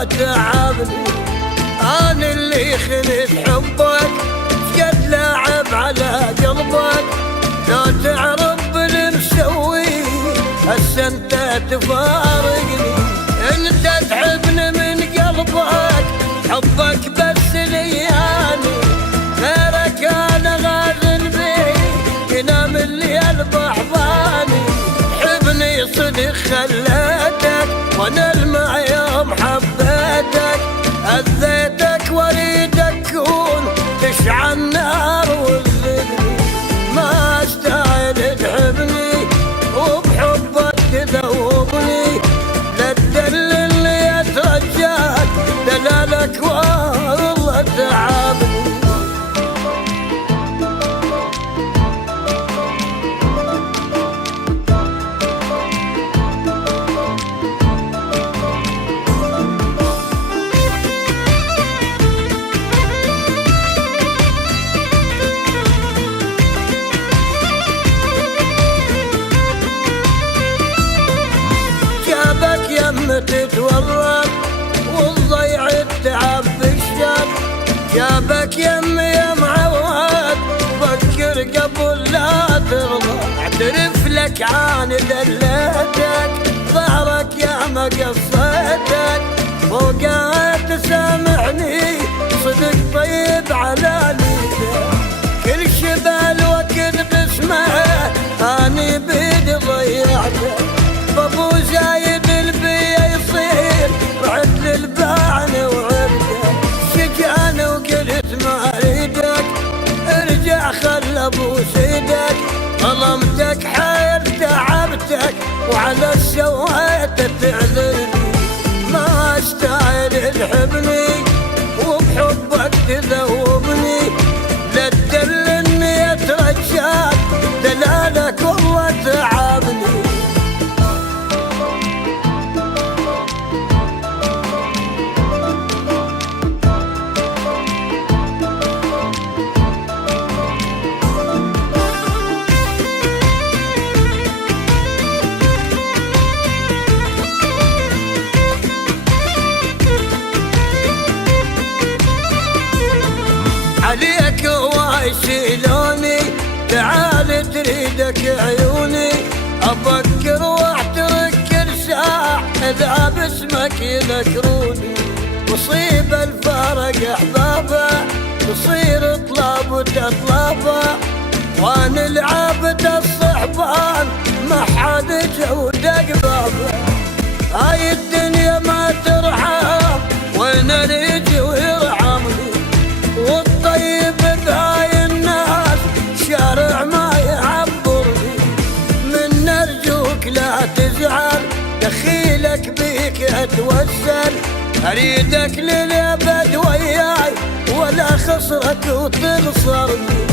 والله تعبني. أنا اللي خليت حبك قد لاعب على قلبك، لو تعرف بالمسوي هسه انت تفارقني. انت تعبني من قلبك، حبك بس لياني، غيرك انا غازل بيه ينام الليل بحضاني. حبني صدق خليتك وانا المع يوم حبيتك، اذيتك واريدك كون تشعل نار وتذبني. ما استاهل تحبني وبحبك تذوبني، لا تدللني يا رجال دلالك والله تعبني. تتورط والضيع التعب بالشر، جابك يمي يا معود فكر قبل لا ترضى. اعترف لك عن دلتك، ظهرك يا ما قصيتك، فوقها تسامحني صدق طيب على نيتك. كل شبال وقت قسمه اني بيدي ضيعته، بابو زايد البيع يصير رعد للبان وعرده. شجعنا وقلت ما اريدك، ارجع خل ابو سيدك، ظلمتك حير تعبتك وعلى سويت تعذرني. ما استاهل تحبني وبحبك تذوبني، لا تدلني يا رجال دلالك والله تعبني. عليك وايشيلوني، تعال تريدك عيوني، افكر واحترك كل ساعة اذا باسمك يذكروني. مصيب الفارق احبابه تصير طلاب وتطلبه، وانا العابد الصحبان ما حد جودك بابه. هاي الدنيا ما ترحم وين اريد ويرحمني، والطيب بهاي الناس شارع ما يعبرني. من ارجوك لا تزعل دخيلك بيك اتوسل، اريدك للابد وياي ولا خسرك وتنصرني.